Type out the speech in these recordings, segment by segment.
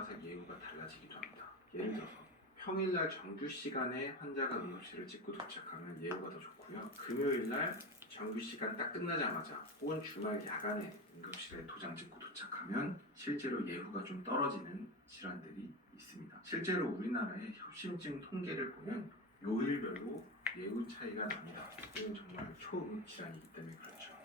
따라서 예우가 달라지기도 합니다. 예를 들어서 평일날 정규 시간에 환자가 응급실을 찍고 도착하면 예우가 더 좋고요. 금요일날 정규 시간 딱 끝나자마자 혹은 주말 야간에 응급실에 도장 찍고 도착하면 실제로 예후가 좀 떨어지는 질환들이 있습니다. 실제로 우리나라의 협심증 통계를 보면 요일별로 예후 차이가 납니다. 이건 정말 초응급 질환이기 때문에 그렇죠.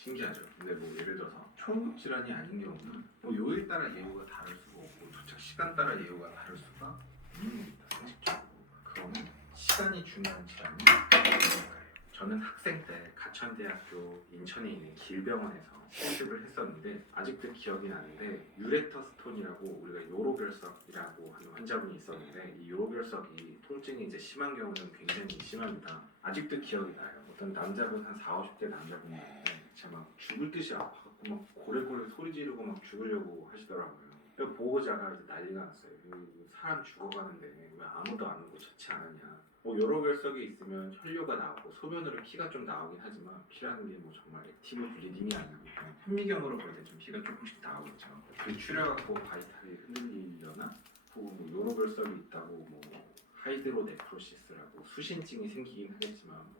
신기하죠. 근데 뭐 예를 들어서 초응급 질환이 아닌 경우는 뭐 요일 따라 예후가 다를 수가 없고 도착 시간 따라 예후가 다를 수가 없는 겁니다. 그거는 시간이 중요한 질환이 아니니까요. 저는 학생 때 가천대학교 인천에 있는 길병원에서 실습을 했었는데 아직도 기억이 나는데 유레터 스톤이라고 우리가 요로결석이라고 하는 환자분이 있었는데 이 요로결석이 통증이 이제 심한 경우는 굉장히 심합니다. 아직도 기억이 나요. 어떤 남자분 한 4, 50대 남자분이었는데 제가 막 죽을 듯이 아파갖고 막 고래고래 소리 지르고 막 죽으려고 하시더라고요. 보호자가 난리가 났어요. 그 사람 죽어가는데 왜 아무도 안 오고 처치 안 하냐. 뭐 여러 결석이 있으면 혈류가 나오고 소변으로 피가 좀 나오긴 하지만 피라는 게 뭐 정말 액티브 블리딩이 아니고 현미경으로 볼 때 좀 피가 조금씩 나오겠죠. 그 추려갖고 바이탈이 흔들리거나 혹은 뭐 요로 결석이 있다고 뭐 하이드로 네프로시스라고 수신증이 생기긴 하겠지만 뭐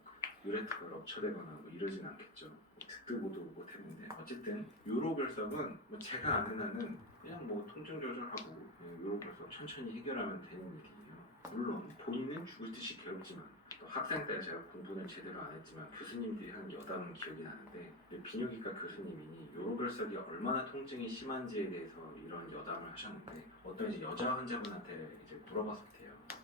유레트가 럽쳐되거나 뭐 이러진 않겠죠. 뭐 듣도 보도 못했는데 어쨌든 요로 결석은 뭐 제가 아는 한은 그냥 뭐 통증 조절하고 그냥 요로 결석 천천히 해결하면 되는 일이에요. 물론 본인은 죽을 듯이 괴롭지만 또 학생 때 제가 공부는 제대로 안 했지만 교수님들이 한 여담은 기억이 나는데 비뇨기과 교수님이 요로결석이 얼마나 통증이 심한지에 대해서 이런 여담을 하셨는데 어떤 이제 여자 환자분한테 이제 물어봤었대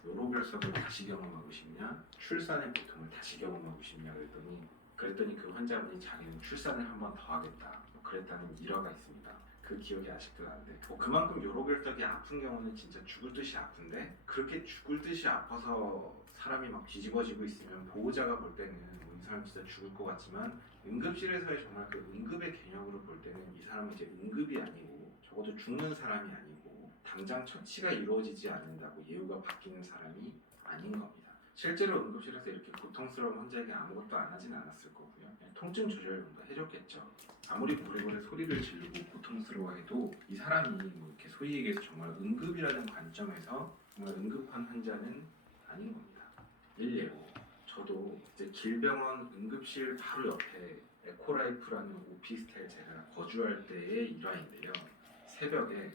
요. 요로 결석을 다시 경험하고 싶냐? 출산의 고통을 다시 경험하고 싶냐? 그랬더니 그랬더니 그 환자분이 자기는 출산을 한 번 더 하겠다. 뭐 그랬다는 일화가 있습니다. 그 기억이 아직도 나는데 뭐 그만큼 요로결석이 아픈 경우는 진짜 죽을 듯이 아픈데 그렇게 죽을 듯이 아파서 사람이 막 뒤집어지고 있으면 보호자가 볼 때는 뭐이 사람 진짜 죽을 것 같지만 응급실에서의 정말 그 응급의 개념으로 볼 때는 이 사람은 이제 응급이 아니고 적어도 죽는 사람이 아니고 당장 처치가 이루어지지 않는다고 예우가 바뀌는 사람이 아닌 겁니다. 실제로 응급실에서 이렇게 고통스러운 환자에게 아무것도 안 하진 않았을 거고요. 통증 조절 정도 해줬겠죠. 아무리 고래고래 소리를 지르고 고통스러워해도 이 사람이 뭐 이렇게 얘기해서 정말 응급이라는 관점에서 정말 응급한 환자는 아닌 겁니다. 일례고 저도 이제 길병원 응급실 바로 옆에 에코라이프라는 오피스텔 제가 거주할 때의 일화인데요. 새벽에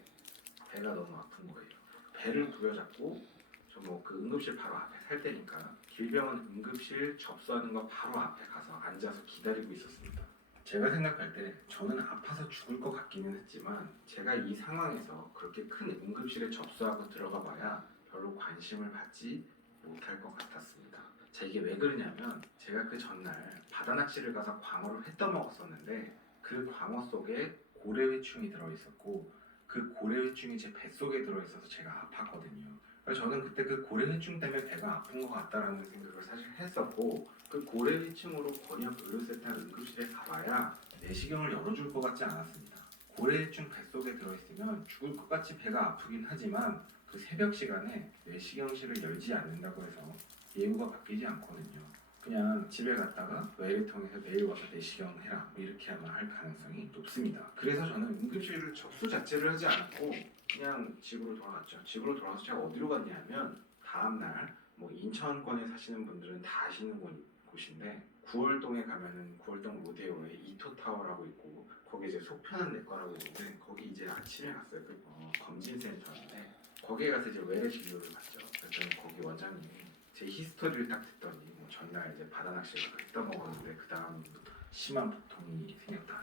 배가 너무 아픈 거예요. 배를 부여잡고 저 뭐 그 응급실 바로 앞에 살 때니까 길병원 응급실 접수하는 거 바로 앞에 가서 앉아서 기다리고 있었습니다. 제가 생각할 때 저는 아파서 죽을 것 같기는 했지만 제가 이 상황에서 그렇게 큰 응급실에 접수하고 들어가 봐야 별로 관심을 받지 못할 것 같았습니다. 자 이게 왜 그러냐면 제가 그 전날 바다 낚시를 가서 광어를 회 떠먹었었는데 그 광어 속에 고래회충이 들어있었고 그 고래회충이 제 뱃속에 들어있어서 제가 아팠거든요. 저는 그때 그 고래회충 때문에 배가 아픈 것 같다라는 생각을 사실 했었고 그 고래회충으로 권역 의료센터 응급실에 가봐야 내시경을 열어줄 것 같지 않았습니다. 고래회충 뱃속에 들어있으면 죽을 것 같이 배가 아프긴 하지만 그 새벽 시간에 내시경실을 열지 않는다고 해서 예우가 바뀌지 않거든요. 그냥 집에 갔다가 메일 통해서 내일 와서 내시경 해라 뭐 이렇게 아마 할 가능성이 높습니다. 그래서 저는 응급실을 접수 자체를 하지 않고 그냥 집으로 돌아갔죠. 집으로 돌아가서 제가 어디로 갔냐면 다음날 뭐 인천권에 사시는 분들은 다 아시는 곳- 곳인데 구월동에 가면은 구월동 로데오에 이토타워라고 있고 거기 이제 속편한 내과라고 있는데 거기 이제 아침에 갔어요. 그 어, 검진센터인데 거기에 가서 이제 외래 진료를 받죠. 그랬더니 거기 원장님이 제 히스토리를 딱 듣더니 뭐 전날 이제 바다 낚시를 했다 먹었는데 그 다음 심한 부통이 생겼다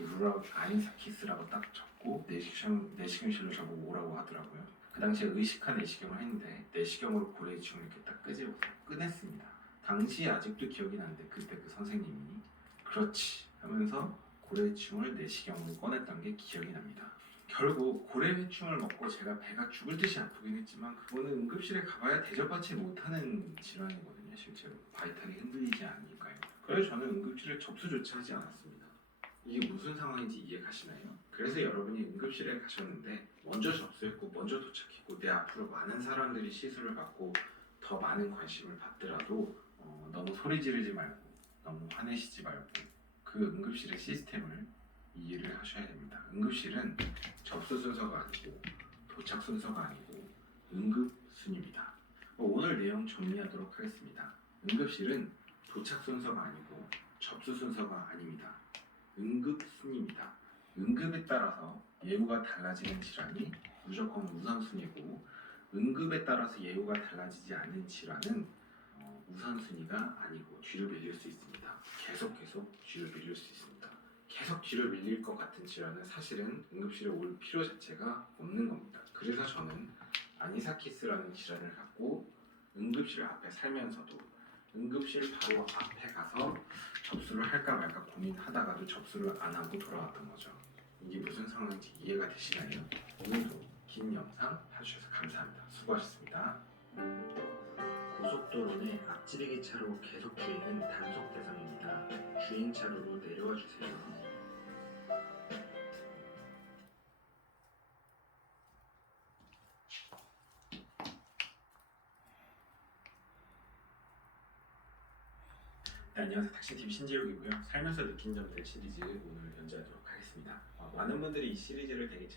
이렇게 루라우 아니사키스라고 딱 적고 내시경 내시경실로 저보고 오라고 하더라고요. 그 당시에 의식한 내시경을 했는데 내시경으로 고래충을 이렇게 딱 끄집어서 꺼냈습니다. 당시에 아직도 기억이 나는데 그때 그 선생님이 그렇지 하면서 고래충을 내시경으로 꺼냈던 게 기억이 납니다. 결국 고래회충을 먹고 제가 배가 죽을 듯이 아프긴 했지만 그거는 응급실에 가봐야 대접받지 못하는 질환이거든요 실제로 바이탈이 흔들리지 않으니까요 그래서 저는 응급실에 접수조차 하지 않았습니다 이게 무슨 상황인지 이해가시나요? 그래서 여러분이 응급실에 가셨는데 먼저 접수했고 먼저 도착했고 내 앞으로 많은 사람들이 시술을 받고 더 많은 관심을 받더라도 어, 너무 소리 지르지 말고 너무 화내시지 말고 그 응급실의 시스템을 이해를 하셔야 됩니다. 응급실은 접수 순서가 아니고 도착 순서가 아니고 응급 순입니다. 어, 오늘 내용 정리하도록 하겠습니다. 응급실은 도착 순서가 아니고 접수 순서가 아닙니다. 응급 순입니다. 응급에 따라서 예우가 달라지는 질환이 무조건 우선순위고 응급에 따라서 예우가 달라지지 않는 질환은 어, 우선순위가 아니고 뒤로 밀릴 수 있습니다. 계속 계속 뒤로 밀릴 수 있습니다. 계속 뒤로 밀릴 것 같은 질환은 사실은 응급실에 올 필요 자체가 없는 겁니다. 그래서 저는 아니사키스라는 질환을 갖고 응급실 앞에 살면서도 응급실 바로 앞에 가서 접수를 할까 말까 고민하다가도 접수를 안 하고 돌아왔던 거죠. 이게 무슨 상황인지 이해가 되시나요? 오늘도 긴 영상 봐주셔서 감사합니다. 수고하셨습니다. 고속도로 내 앞지르기 차로 계속 주행은 단속 대상입니다. 주행 차로로 내려와 주세요. 안녕하세요. 탁신TV 신재욱이고요. 살면서 느낀 점들 시리즈 오늘 연재하도록 하겠습니다. 어, 많은 분들이 이 시리즈를 되게